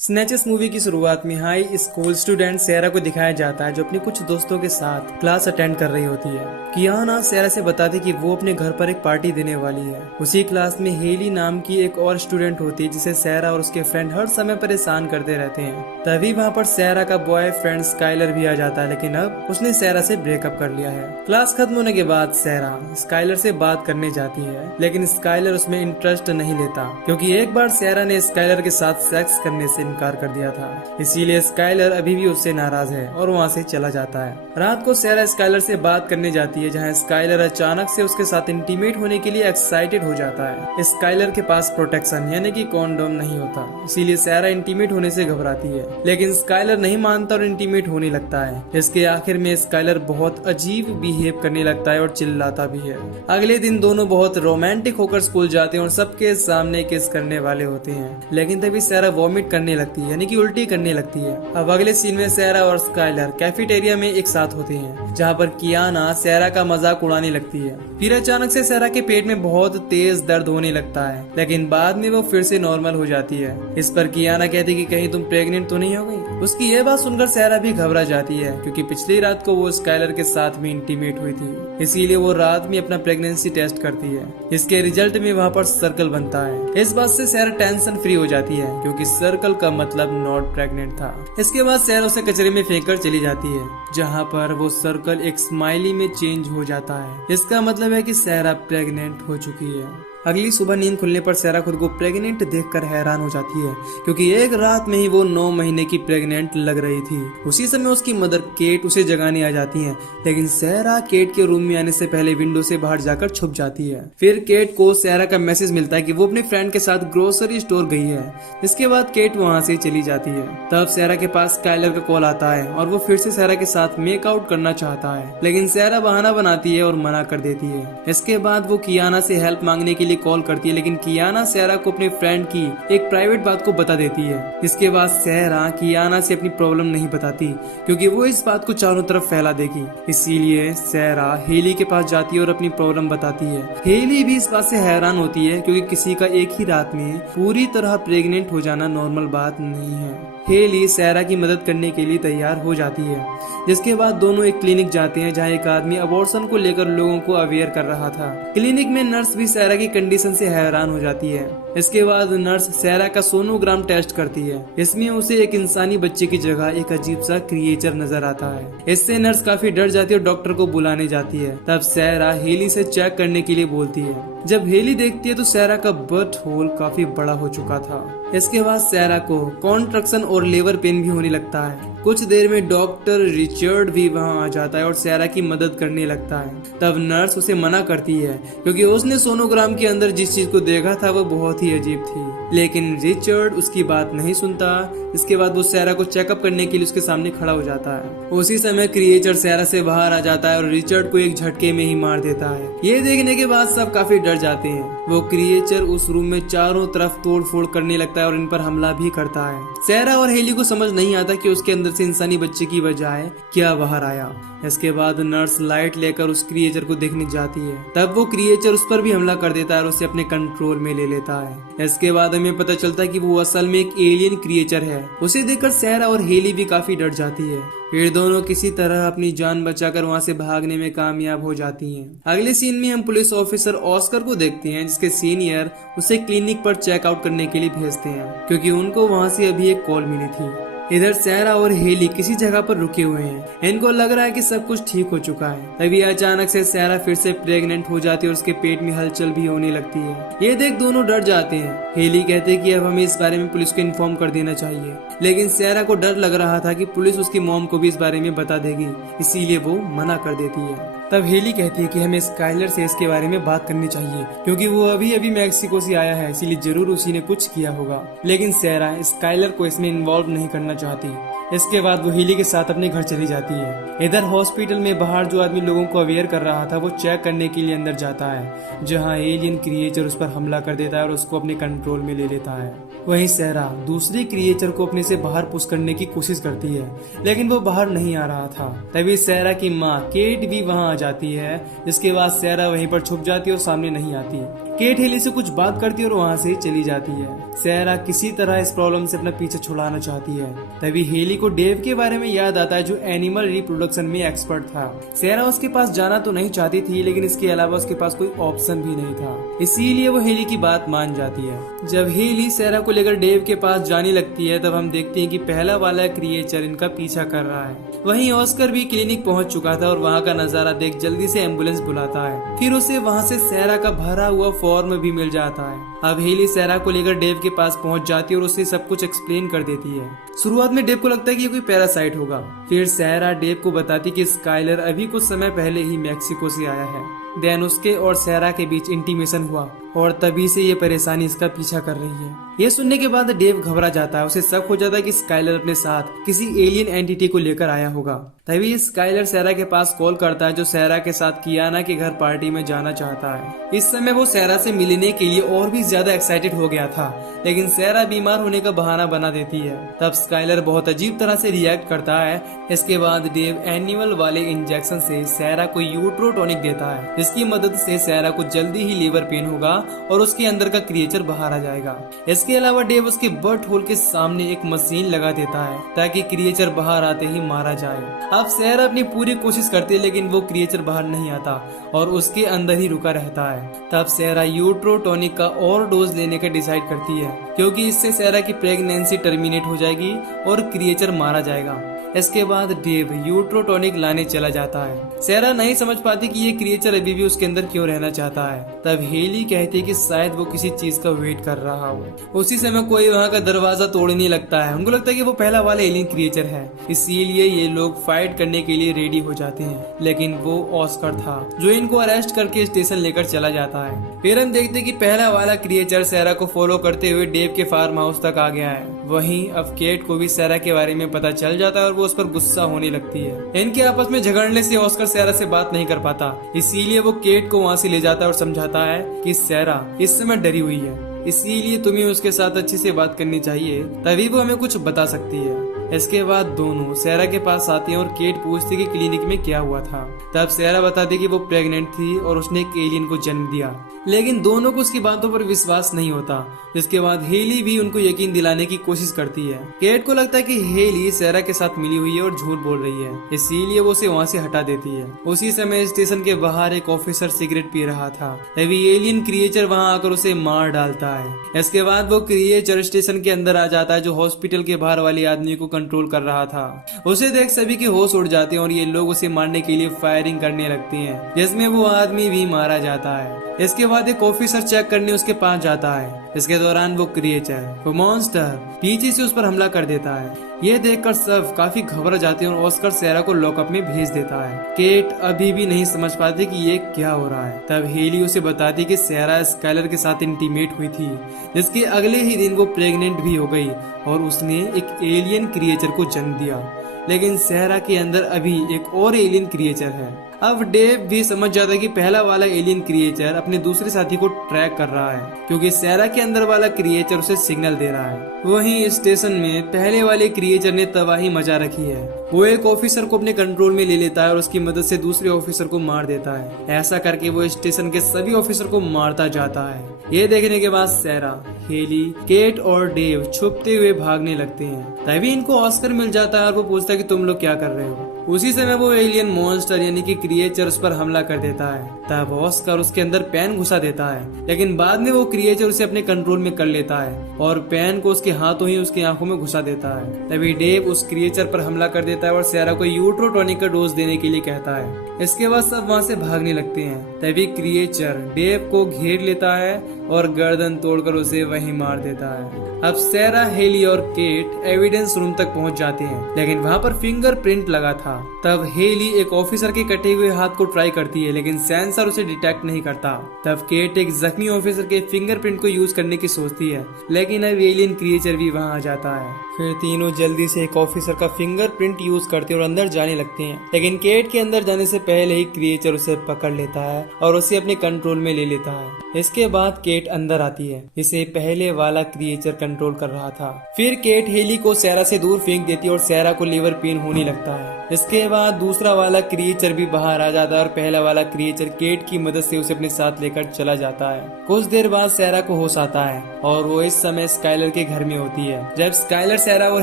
स्नेचेस movie की शुरुआत में हाई स्कूल स्टूडेंट सेरा को दिखाया जाता है जो अपने कुछ दोस्तों के साथ क्लास अटेंड कर रही होती है। कियाना सेरा से बताती कि वो अपने घर पर एक पार्टी देने वाली है। उसी क्लास में हेली नाम की एक और स्टूडेंट होती है जिसे सेरा और उसके फ्रेंड हर समय परेशान करते रहते हैं। तभी वहाँ पर सेरा का बॉयफ्रेंड स्काइलर भी आ जाता है, लेकिन अब उसने सेरा से ब्रेकअप कर लिया है। क्लास खत्म होने के बाद सेरा स्काइलर से बात करने जाती है, लेकिन स्काइलर उसमें इंटरेस्ट नहीं लेता क्योंकि एक बार सेरा ने स्काइलर के साथ सेक्स करने से इनकार कर दिया था। इसीलिए स्काइलर अभी भी उससे नाराज है और वहाँ से चला जाता है। रात को सेरा स्काइलर से बात करने जाती है, जहाँ स्काइलर अचानक से उसके साथ इंटीमेट होने के लिए एक्साइटेड हो जाता है। स्काइलर के पास प्रोटेक्शन यानी कि कॉन्डोम नहीं होता, इसीलिए सेरा इंटीमेट होने से घबराती है, लेकिन स्काइलर नहीं मानता और इंटीमेट होने लगता है। इसके आखिर में स्काइलर बहुत अजीब बिहेव करने लगता है और चिल्लाता भी है। अगले दिन दोनों बहुत रोमांटिक होकर स्कूल जाते हैं और सबके सामने किस करने वाले होते हैं, लेकिन तभी सेरा वॉमिट करने लगती है यानी कि उल्टी करने लगती है। अब अगले सीन में सेरा और स्काइलर कैफेटेरिया में एक साथ होते हैं, जहाँ पर कियाना सेरा का मजाक उड़ाने लगती है। फिर अचानक से सेरा के पेट में बहुत तेज दर्द होने लगता है, लेकिन बाद में वो फिर से नॉर्मल हो जाती है। इस पर कियाना कहती कि कहीं तुम प्रेग्नेंट तो नहीं हो गई। उसकी ये बात सुनकर सेरा भी घबरा जाती है क्योंकि पिछली रात को वो स्काइलर के साथ में इंटीमेट हुई थी, इसीलिए वो रात में अपना प्रेगनेंसी टेस्ट करती है। इसके रिजल्ट में वहाँ पर सर्कल बनता है। इस बात से सेरा टेंशन फ्री हो जाती है क्योंकि सर्कल का मतलब नॉट प्रेग्नेंट था। इसके बाद सेरा उसे कचरे में फेंक कर चली जाती है, जहाँ पर वो सर्कल एक स्माइली में चेंज हो जाता है। इसका मतलब है कि सेरा प्रेग्नेंट हो चुकी है। अगली सुबह नींद खुलने पर सेरा खुद को प्रेग्नेंट देखकर हैरान हो जाती है क्योंकि एक रात में ही वो 9 महीने की प्रेग्नेंट लग रही थी। उसी समय उसकी मदर केट उसे जगाने आ जाती है, लेकिन सेरा केट के रूम में आने से पहले विंडो से बाहर जाकर छुप जाती है। फिर केट को सेरा का मैसेज मिलता है कि वो अपने फ्रेंड के साथ ग्रोसरी स्टोर गई है। इसके बाद केट वहाँ से चली जाती है। तब सेरा के पास स्काइलर का कॉल आता है और वो फिर से सेरा के साथ मेकआउट करना चाहता है, लेकिन सेरा बहाना बनाती है और मना कर देती है। इसके बाद वो कियाना से हेल्प मांगने के लिए कॉल करती है, लेकिन कियाना सेरा को अपने फ्रेंड की एक प्राइवेट बात को बता देती है। इसके बाद सेरा कियाना से अपनी प्रॉब्लम नहीं बताती क्योंकि वो इस बात को चारों तरफ फैला देगी। इसीलिए सेरा हेली के पास जाती है और अपनी प्रॉब्लम बताती है। हेली भी इस बात से हैरान होती है क्योंकि किसी का एक ही रात में पूरी तरह प्रेग्नेंट हो जाना नॉर्मल बात नहीं है। हेली सेरा की मदद करने के लिए तैयार हो जाती है, जिसके बाद दोनों एक क्लिनिक जाते हैं जहाँ एक आदमी अबॉर्शन को लेकर लोगों को अवेयर कर रहा था। क्लिनिक में नर्स भी सेरा की कंडीशन से हैरान हो जाती है। इसके बाद नर्स सेरा का सोनोग्राम टेस्ट करती है। इसमें उसे एक इंसानी बच्चे की जगह एक अजीब सा क्रिएचर नजर आता है। इससे नर्स काफी डर जाती है और डॉक्टर को बुलाने जाती है। तब सेरा हेली से चेक करने के लिए बोलती है। जब हेली देखती है तो सेरा का बर्थ होल काफी बड़ा हो चुका था। इसके बाद सेरा को कॉन्ट्रैक्शन और लेबर पेन भी होने लगता है। कुछ देर में डॉक्टर रिचर्ड भी वहां आ जाता है और सेरा की मदद करने लगता है। तब नर्स उसे मना करती है क्योंकि उसने सोनोग्राम के अंदर जिस चीज को देखा था वो बहुत ही अजीब थी, लेकिन रिचर्ड उसकी बात नहीं सुनता। इसके बाद वो सेरा को चेकअप करने के लिए उसके सामने खड़ा हो जाता है। उसी समय क्रिएचर सेरा से बाहर आ जाता है और रिचर्ड को एक झटके में ही मार देता है। ये देखने के बाद सब काफी डर जाते हैं। वो क्रिएचर उस रूम में चारों तरफ तोड़ फोड़ करने लगता है और इन पर हमला भी करता है। सेरा और हेली को समझ नहीं आता कि उसके अंदर से इंसानी बच्चे की बजाय क्या बाहर आया। इसके बाद नर्स लाइट लेकर उस क्रिएचर को देखने जाती है। तब वो क्रिएचर उस पर भी हमला कर देता है और उसे अपने कंट्रोल में ले लेता है। इसके बाद हमें पता चलता है कि वो असल में एक एलियन क्रिएचर है। उसे देखकर सेरा और हेली भी काफी डर जाती है। फिर दोनों किसी तरह अपनी जान बचाकर वहां से भागने में कामयाब हो जाती हैं। अगले सीन में हम पुलिस ऑफिसर ऑस्कर को देखते हैं, जिसके सीनियर उसे क्लिनिक पर चेकआउट करने के लिए भेजते हैं क्योंकि उनको वहां से अभी एक कॉल मिली थी। इधर सेरा और हेली किसी जगह पर रुके हुए हैं। इनको लग रहा है कि सब कुछ ठीक हो चुका है। तभी अचानक से सेरा फिर से प्रेग्नेंट हो जाती है और उसके पेट में हलचल भी होने लगती है। ये देख दोनों डर जाते हैं। हेली कहते हैं कि अब हमें इस बारे में पुलिस को इन्फॉर्म कर देना चाहिए, लेकिन सेरा को डर लग रहा था कि पुलिस उसकी मॉम को भी इस बारे में बता देगी, इसीलिए वो मना कर देती है। तब हेली कहती है कि हमें स्काइलर से इसके बारे में बात करनी चाहिए क्योंकि वो अभी अभी मैक्सिको से आया है, इसीलिए जरूर उसी ने कुछ किया होगा। लेकिन सेरा स्काइलर को इसमें इन्वॉल्व नहीं करना चाहती। इसके बाद वो हेली के साथ अपने घर चली जाती है। इधर हॉस्पिटल में बाहर जो आदमी लोगों को अवेयर कर रहा था वो चेक करने के लिए अंदर जाता है, जहां एलियन क्रिएचर उस पर हमला कर देता है और उसको अपने कंट्रोल में ले लेता है। वहीं सेरा दूसरे क्रिएचर को अपने से बाहर पुश करने की कोशिश करती है, लेकिन वो बाहर नहीं आ रहा था। तभी सेरा की माँ केट भी वहां आ जाती है। इसके बाद सेरा वहीं पर छुप जाती है और सामने नहीं आती। केट हेली से कुछ बात करती है और वहाँ से चली जाती है। सैरा किसी तरह इस प्रॉब्लम से अपना पीछे छुड़ाना चाहती है। तभी हेली को डेव के बारे में याद आता है जो एनिमल रिप्रोडक्शन में एक्सपर्ट था। सैरा उसके पास जाना तो नहीं चाहती थी, लेकिन इसके अलावा उसके पास कोई ऑप्शन भी नहीं था, इसीलिए वो हेली की बात मान जाती है। जब हेली सैरा को लेकर डेव के पास जाने लगती है तब हम देखते हैं कि पहला वाला क्रिएचर इनका पीछा कर रहा है। वहीं ऑस्कर भी क्लिनिक पहुंच चुका था और वहां का नजारा देख जल्दी से एम्बुलेंस बुलाता है। फिर उसे वहां से सैरा का भरा हुआ फॉर्म भी मिल जाता है। अब हेली सैरा को लेकर डेव के पास पहुंच जाती है और उसे सब कुछ एक्सप्लेन कर देती है। शुरुआत में डेव को लगता है कि ये कोई पैरासाइट होगा। फिर सैरा डेव को बताती कि स्काइलर अभी कुछ समय पहले ही मैक्सिको से आया है। देन उसके और सैरा के बीच इंटीमेशन हुआ और तभी से ये परेशानी इसका पीछा कर रही है। ये सुनने के बाद डेव घबरा जाता है। उसे शक हो जाता है कि स्काइलर अपने साथ किसी एलियन एंटिटी को लेकर आया होगा। तभी स्काइलर सैरा के पास कॉल करता है जो सैरा के साथ कियाना के घर पार्टी में जाना चाहता है। इस समय वो सैरा से मिलने के लिए और भी ज्यादा एक्साइटेड हो गया था, लेकिन सैरा बीमार होने का बहाना बना देती है। तब स्काइलर बहुत अजीब तरह से रिएक्ट करता है। इसके बाद डेव एनिमल वाले इंजेक्शन से सैरा को यूट्रोटॉनिक देता है, जिसकी मदद से सैरा को जल्दी ही लीवर पेन होगा और उसके अंदर का क्रिएचर बाहर आ जाएगा। इसके अलावा डेव उसके बर्थ होल के सामने एक मशीन लगा देता है ताकि क्रिएचर बाहर आते ही मारा जाए। अब सैरा अपनी पूरी कोशिश करती है, लेकिन वो क्रिएचर बाहर नहीं आता और उसके अंदर ही रुका रहता है। तब सैरा यूट्रोटॉनिक का और डोज लेने का डिसाइड करती है, क्योंकि इससे सैरा की प्रेगनेंसी टर्मिनेट हो जाएगी और क्रिएचर मारा जाएगा। इसके बाद डेव यूट्रोटॉनिक लाने चला जाता है। सैरा नहीं समझ पाती कि ये क्रिएचर अभी भी उसके अंदर क्यों रहना चाहता है। तब हेली कहती है कि शायद वो किसी चीज का वेट कर रहा हो। उसी समय कोई वहाँ का दरवाजा तोड़ने लगता है। उनको लगता है कि वो पहला वाला एलियन क्रिएचर है, इसीलिए ये लोग फाइट करने के लिए रेडी हो जाते हैं। लेकिन वो ऑस्कर था जो इनको अरेस्ट करके स्टेशन लेकर चला जाता है। फिर हम देखते कि पहला वाला क्रिएचर सैरा को फॉलो करते हुए डेव के फार्म हाउस तक आ गया है। वहीं अब केट को भी सैरा के बारे में पता चल जाता है और वो उस पर गुस्सा होने लगती है। इनके आपस में झगड़ने से ऑस्कर सैरा से बात नहीं कर पाता, इसीलिए वो केट को वहाँ से ले जाता है और समझाता है कि सैरा इस समय डरी हुई है, इसीलिए तुम्हें उसके साथ अच्छे से बात करनी चाहिए, तभी वो हमें कुछ बता सकती है। इसके बाद दोनों सैरा के पास आते हैं और केट पूछती कि क्लिनिक में क्या हुआ था। तब सैरा बताती कि वो प्रेग्नेंट थी और उसने एक एलियन को जन्म दिया, लेकिन दोनों को उसकी बातों पर विश्वास नहीं होता। जिसके बाद हेली भी उनको यकीन दिलाने की कोशिश करती है। केट को लगता है कि हेली सैरा के साथ मिली हुई है और झूठ बोल रही है, इसीलिए वो उसे वहाँ से हटा देती है। उसी समय स्टेशन के बाहर एक ऑफिसर सिगरेट पी रहा था। तभी एलियन क्रिएचर वहाँ आकर उसे मार डालता है। इसके बाद वो क्रिएचर स्टेशन के अंदर आ जाता है जो हॉस्पिटल के बाहर वाले आदमी को कंट्रोल कर रहा था। उसे देख सभी के होश उड़ जाते हैं और ये लोग उसे मारने के लिए फायरिंग करने लगते हैं, जिसमें वो आदमी भी मारा जाता है। इसके बाद एक ऑफिसर चेक करने उसके पास जाता है। इसके दौरान वो क्रिएचर, वो मॉन्स्टर पीछे से उस पर हमला कर देता है। ये देखकर सब काफी घबरा जाते हैं और ऑस्कर सैरा को लॉकअप में भेज देता है। केट अभी भी नहीं समझ पाती कि ये क्या हो रहा है। तब हेली उसे बताती कि सैरा स्काइलर के साथ इंटीमेट हुई थी, जिसके अगले ही दिन वो प्रेग्नेंट भी हो गई और उसने एक एलियन क्रिएचर को जन्म दिया। लेकिन सैरा के अंदर अभी एक और एलियन क्रिएचर है। अब डेव भी समझ जाता है कि पहला वाला एलियन क्रिएचर अपने दूसरे साथी को ट्रैक कर रहा है, क्योंकि सैरा के अंदर वाला क्रिएचर उसे सिग्नल दे रहा है। वहीं स्टेशन में पहले वाले क्रिएचर ने तबाही मचा रखी है। वो एक ऑफिसर को अपने कंट्रोल में ले लेता है और उसकी मदद से दूसरे ऑफिसर को मार देता है। ऐसा करके वो स्टेशन के सभी ऑफिसर को मारता जाता है। ये देखने के बाद सैरा, हेली, केट और डेव छुपते हुए भागने लगते हैं। तभी इनको ऑस्कर मिल जाता है और वो पूछता है कि तुम लोग क्या कर रहे हो। उसी समय वो एलियन मॉन्स्टर यानी कि क्रिएचर उस पर हमला कर देता है। तब ऑस्कर उसके अंदर पेन घुसा देता है, लेकिन बाद में वो क्रिएचर उसे अपने कंट्रोल में कर लेता है और पेन को उसके हाथों ही उसकी आंखों में घुसा देता है। तभी डेव उस क्रिएचर पर हमला कर देता है और सैरा को यूट्रोटॉनिक का डोज देने के लिए कहता है। इसके बाद सब वहाँ से भागने लगते हैं। तभी क्रिएचर डेव को घेर लेता है और गर्दन तोड़कर उसे वहीं मार देता है। अब सैरा, हेली और केट एविडेंस रूम तक पहुंच जाते हैं, लेकिन वहां पर फिंगरप्रिंट लगा था। तब हेली एक ऑफिसर के कटे हुए हाथ को ट्राई करती है, लेकिन सेंसर उसे डिटेक्ट नहीं करता। तब केट एक जख्मी ऑफिसर के फिंगरप्रिंट को यूज करने की सोचती है, लेकिन अब एलियन क्रिएचर भी वहां आ जाता है। फिर तीनों जल्दी से एक ऑफिसर का फिंगरप्रिंट यूज करते और अंदर जाने लगते हैं, लेकिन केट के अंदर जाने से पहले ही क्रिएचर उसे पकड़ लेता है और उसे अपने कंट्रोल में ले लेता है। इसके बाद केट अंदर आती है। इसे पहले वाला क्रिएचर कंट्रोल कर रहा था। फिर केट हेली को सैरा से दूर फेंक देती है और सैरा को लीवर पेन होने लगता है। इसके बाद दूसरा वाला क्रिएचर भी बाहर आ जाता है और पहला वाला क्रिएचर केट की मदद से उसे अपने साथ लेकर चला जाता है। कुछ देर बाद सैरा को होश आता है और वो इस समय स्काइलर के घर में होती है। जब स्काइलर सैरा और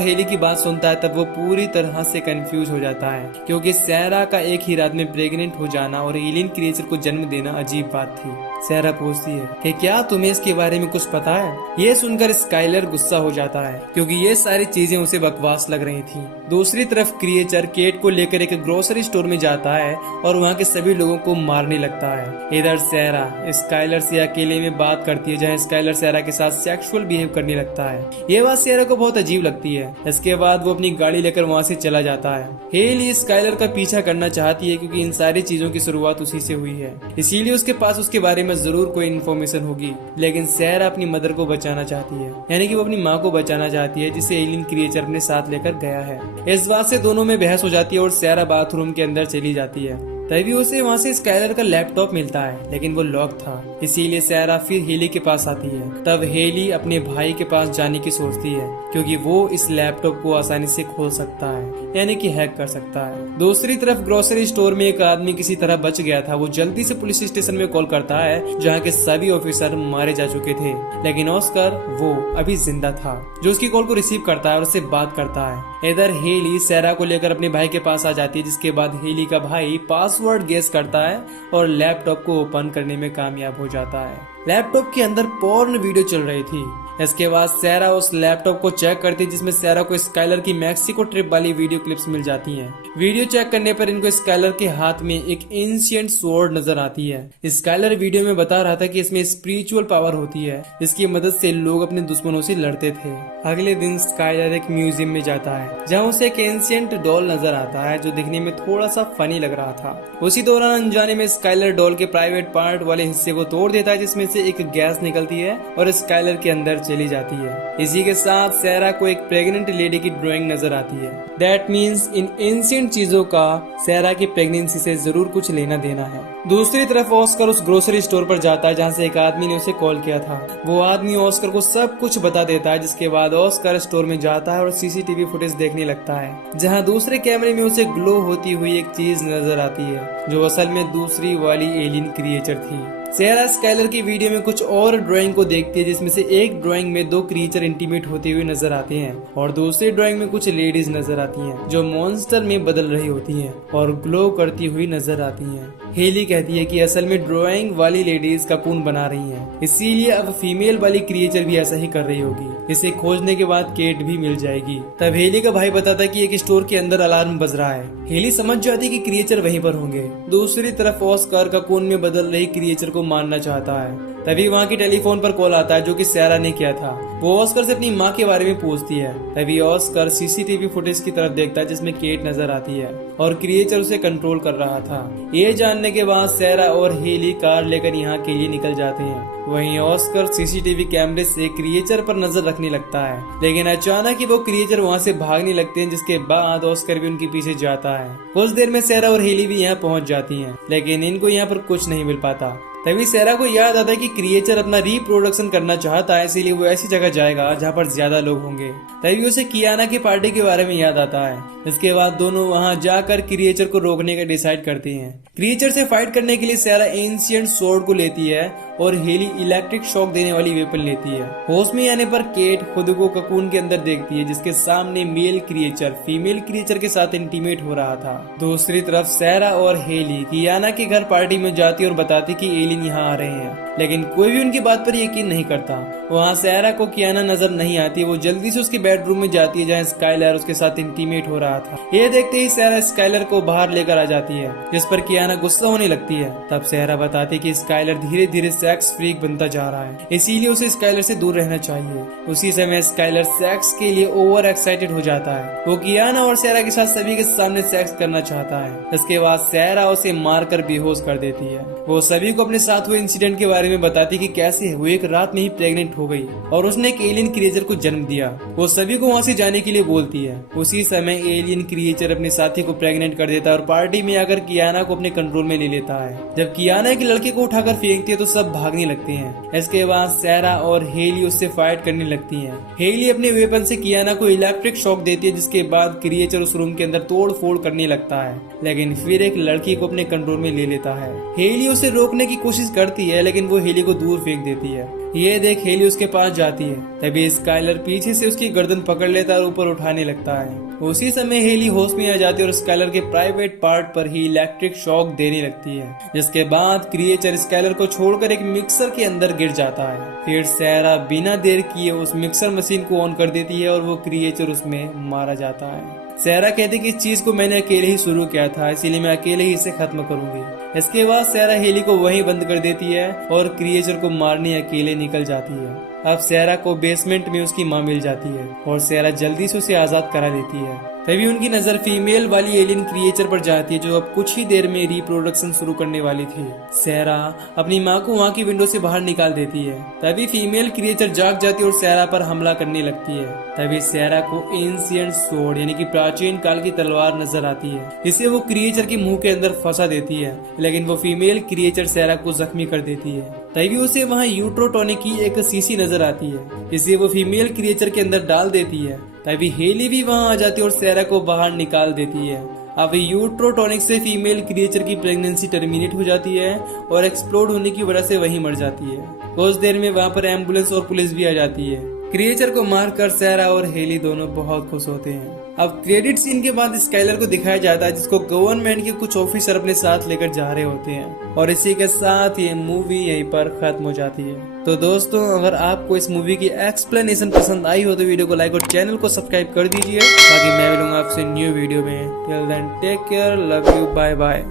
हेली की बात सुनता है तब वो पूरी तरह से कंफ्यूज हो जाता है, क्योंकि सैरा का एक ही रात में प्रेग्नेंट हो जाना और एलियन क्रिएचर को जन्म देना अजीब बात थी। सैरा पूछती है कि क्या तुम्हें इसके बारे में कुछ पता है? ये सुनकर स्काइलर गुस्सा हो जाता है, क्योंकि ये सारी चीजें उसे बकवास लग रही थी। दूसरी तरफ क्रिएचर केट को लेकर एक ग्रोसरी स्टोर में जाता है और वहाँ के सभी लोगों को मारने लगता है। इधर सैरा स्काइलर से अकेले में बात करती है, जहाँ स्काइलर सैरा के साथ सेक्सुअल बिहेव करने लगता है। ये बात सैरा को बहुत अजीब लगती है। इसके बाद वो अपनी गाड़ी लेकर वहाँ से चला जाता है। हेली स्काइलर का पीछा करना चाहती है, क्योंकि इन सारी चीजों की शुरुआत उसी से हुई है, इसीलिए उसके पास उसके बारे में जरूर कोई इन्फॉर्मेशन होगी। लेकिन सैरा अपनी मदर को बचाना चाहती है, यानी कि वो अपनी माँ को बचाना चाहती है, जिसे एलियन क्रिएचर अपने साथ लेकर गया है। इस बात से दोनों में बहस हो जाती है और सैरा बाथरूम के अंदर चली जाती है। तभी उसे वहाँ से स्काइलर का लैपटॉप मिलता है, लेकिन वो लॉक था। इसीलिए सैरा फिर हेली के पास आती है। तब हेली अपने भाई के पास जाने की सोचती है, क्योंकि वो इस लैपटॉप को आसानी से खोल सकता है, यानी कि हैक कर सकता है। दूसरी तरफ ग्रोसरी स्टोर में एक आदमी किसी तरह बच गया था। वो जल्दी से पुलिस स्टेशन में कॉल करता है, जहाँ के सभी ऑफिसर मारे जा चुके थे, लेकिन ऑस्कर वो अभी जिंदा था, जो उसकी कॉल को रिसीव करता है और उससे बात करता है। इधर हेली सैरा को लेकर अपने भाई के पास आ जाती है, जिसके बाद हेली का भाई पासवर्ड गेस करता है और लैपटॉप को ओपन करने में कामयाब हो जाता है। लैपटॉप के अंदर पोर्न वीडियो चल रही थी। इसके बाद सैरा उस लैपटॉप को चेक करती है, जिसमें सैरा को स्काइलर की मैक्सिको ट्रिप वाली वीडियो क्लिप्स मिल जाती हैं। वीडियो चेक करने पर इनको स्काइलर के हाथ में एक एंशिएंट स्वॉर्ड नजर आती है। स्काइलर वीडियो में बता रहा था कि इसमें स्पिरिचुअल पावर होती है, इसकी मदद से लोग अपने दुश्मनों से लड़ते थे। अगले दिन स्काइलर एक म्यूजियम में जाता है, जहाँ उसे एक एंशिएंट डॉल नजर आता है, जो दिखने में थोड़ा सा फनी लग रहा था। उसी दौरान अनजाने में स्काइलर डॉल के प्राइवेट पार्ट वाले हिस्से को तोड़ देता है, जिसमें से एक गैस निकलती है और स्काइलर के अंदर चली जाती है। इसी के साथ सैरा को एक प्रेग्नेंट लेडी की ड्राइंग नजर आती है। दैट मीन्स इन एंशिएंट चीजों का सैरा की प्रेगनेंसी से जरूर कुछ लेना देना है। दूसरी तरफ ऑस्कर उस ग्रोसरी स्टोर पर जाता है, जहाँ से एक आदमी ने उसे कॉल किया था। वो आदमी ऑस्कर को सब कुछ बता देता है, जिसके बाद ऑस्कर स्टोर में जाता है और सीसीटीवी फुटेज देखने लगता है, जहाँ दूसरे कैमरे में उसे ग्लो होती हुई एक चीज नजर आती है, जो असल में दूसरी वाली एलियन क्रिएचर थी। सैरा स्काइलर की वीडियो में कुछ और ड्राइंग को देखती है, जिसमें से एक ड्राइंग में दो क्रिएचर इंटीमेट होते हुए नजर आते हैं और दूसरी ड्राइंग में कुछ लेडीज नजर आती हैं, जो मॉन्स्टर में बदल रही होती हैं और ग्लो करती हुई नजर आती हैं। हेली कहती है कि असल में ड्राइंग वाली लेडीज का खून बना रही हैं, इसीलिए अब फीमेल वाली क्रिएचर भी ऐसा ही कर रही होगी। इसे खोजने के बाद केट भी मिल जाएगी। तब हेली का भाई बताता है कि एक स्टोर के अंदर अलार्म बज रहा है। हेली समझ जाती कि क्रिएचर वहीं पर होंगे। दूसरी तरफ ऑस्कर का खून में बदल रही क्रिएचर को मारना चाहता है। तभी वहाँ की टेलीफोन पर कॉल आता है, जो कि सैरा ने किया था। वो ऑस्कर से अपनी माँ के बारे में पूछती है। तभी ऑस्कर सीसीटीवी फुटेज की तरफ देखता है, जिसमें केट नजर आती है और क्रिएचर उसे कंट्रोल कर रहा था। ये जानने के बाद सैरा और हेली कार लेकर यहाँ के लिए निकल जाते हैं। वहीं ऑस्कर सीसीटीवी कैमरे से क्रिएचर पर नजर रखने लगता है, लेकिन अचानक ही वो क्रिएचर वहाँ से भागने लगते हैं, जिसके बाद ऑस्कर भी उनके पीछे जाता है। कुछ देर में सैरा और हेली भी यहाँ पहुँच जाती हैं, लेकिन इनको यहाँ पर कुछ नहीं मिल पाता। तभी सैरा को याद आता है कि क्रिएचर अपना रिप्रोडक्शन करना चाहता है, इसीलिए वो ऐसी जगह जाएगा जहाँ पर ज्यादा लोग होंगे। तभी उसे कियाना की पार्टी के बारे में याद आता है। इसके बाद दोनों वहाँ जाकर क्रिएचर को रोकने का डिसाइड करती हैं। क्रिएचर से फाइट करने के लिए सैरा एंशिएंट स्वॉर्ड को लेती है और हेली इलेक्ट्रिक शॉक देने वाली वेपन लेती है। होश में आने पर केट खुद को ककून के अंदर देखती है, जिसके सामने मेल क्रिएचर फीमेल क्रिएचर के साथ इंटीमेट हो रहा था। दूसरी तरफ सैरा और हेली कियाना के घर पार्टी में जाती और बताती कि एलियन यहाँ आ रहे हैं, लेकिन कोई भी उनकी बात पर यकीन नहीं करता। वहाँ सैरा को कियाना नजर नहीं आती। वो जल्दी से उसके बेडरूम में जाती है, जहाँ स्काइलर उसके साथ इंटीमेट हो रहा था। ये देखते ही सैरा स्काइलर को बाहर लेकर आ जाती है, जिस पर कियाना गुस्सा होने लगती है। तब सैरा बताती कि स्काइलर धीरे धीरे सेक्स फ्रीक बनता जा रहा है, इसीलिए उसे स्काइलर से दूर रहना चाहिए। उसी समय स्काइलर सेक्स के लिए ओवर एक्साइटेड हो जाता है। वो कियाना और सैरा के साथ सभी के सामने सेक्स करना चाहता है। इसके बाद सैरा उसे मारकर बेहोश कर देती है। वो सभी को अपने साथ हुए इंसिडेंट के बारे में बताती कि कैसे वो एक रात में ही प्रेग्नेंट हो गई और उसने एक एलियन क्रिएचर को जन्म दिया। वो सभी को वहाँ से जाने के लिए बोलती है। उसी समय एलियन क्रिएचर अपने साथी को प्रेग्नेंट कर देता है और पार्टी में आकर कियाना को अपने कंट्रोल में ले लेता है। जब कियाना के लड़के को उठाकर फेंकती है तो सब भागने लगते हैं। इसके बाद सैरा और हेली उससे फाइट करने लगती है। हेली अपने वेपन से कियाना को इलेक्ट्रिक शॉक देती है, जिसके बाद क्रिएचर उस रूम के अंदर तोड़ फोड़ करने लगता है, लेकिन फिर एक लड़की को अपने कंट्रोल में ले लेता है। हेली उसे रोकने की कोशिश करती है, लेकिन वो हेली को दूर फेंक देती है। ये देख हेली उसके पास जाती है। तभी स्काइलर पीछे से उसकी गर्दन पकड़ लेता है और ऊपर उठाने लगता है। उसी समय हेली होश में आ जाती है और स्काइलर के प्राइवेट पार्ट पर ही इलेक्ट्रिक शॉक देने लगती है, जिसके बाद क्रिएचर स्काइलर को छोड़कर एक मिक्सर के अंदर गिर जाता है। फिर सैरा बिना देर किए उस मिक्सर मशीन को ऑन कर देती है और वो क्रिएचर उसमें मारा जाता है। सैरा कहती कि इस चीज को मैंने अकेले ही शुरू किया था, इसीलिए मैं अकेले ही इसे खत्म करूंगी। इसके बाद सैरा हेली को वहीं बंद कर देती है और क्रिएचर को मारने अकेले निकल जाती है। अब सैरा को बेसमेंट में उसकी माँ मिल जाती है और सैरा जल्दी से उसे आजाद करा देती है। तभी उनकी नजर फीमेल वाली एलियन क्रिएचर पर जाती है, जो अब कुछ ही देर में रिप्रोडक्शन शुरू करने वाली थी। सैरा अपनी माँ को वहाँ की विंडो से बाहर निकाल देती है। तभी फीमेल क्रिएचर जाग जाती है और सैरा पर हमला करने लगती है। तभी सैरा को एंशिएंट स्वॉर्ड यानी कि प्राचीन काल की तलवार नजर आती है। इसे वो क्रिएचर के मुंह के अंदर फंसा देती है, लेकिन वो फीमेल क्रिएचर सैरा को जख्मी कर देती है। तभी उसे वहाँ यूट्रोटॉनिक की एक शीशी नजर आती है, इसे वो फीमेल क्रिएचर के अंदर डाल देती है। तभी हेली भी वहाँ आ जाती है और सैरा को बाहर निकाल देती है। अब यूट्रोटॉनिक से फीमेल क्रिएचर की प्रेगनेंसी टर्मिनेट हो जाती है और एक्सप्लोड होने की वजह से वहीं मर जाती है। कुछ देर में वहाँ पर एम्बुलेंस और पुलिस भी आ जाती है। क्रिएचर को मारकर सैरा और हेली दोनों बहुत खुश होते हैं। अब क्रेडिट सीन के बाद स्काइलर को दिखाया जाता है, जिसको गवर्नमेंट के कुछ ऑफिसर अपने साथ लेकर जा रहे होते हैं। और इसी के साथ ये मूवी यहीं पर खत्म हो जाती है। तो दोस्तों, अगर आपको इस मूवी की एक्सप्लेनेशन पसंद आई हो तो वीडियो को लाइक और चैनल को सब्सक्राइब कर दीजिए। बाकी मैं मिलूंगा आपसे न्यू वीडियो में। Till then take care, love you, bye bye.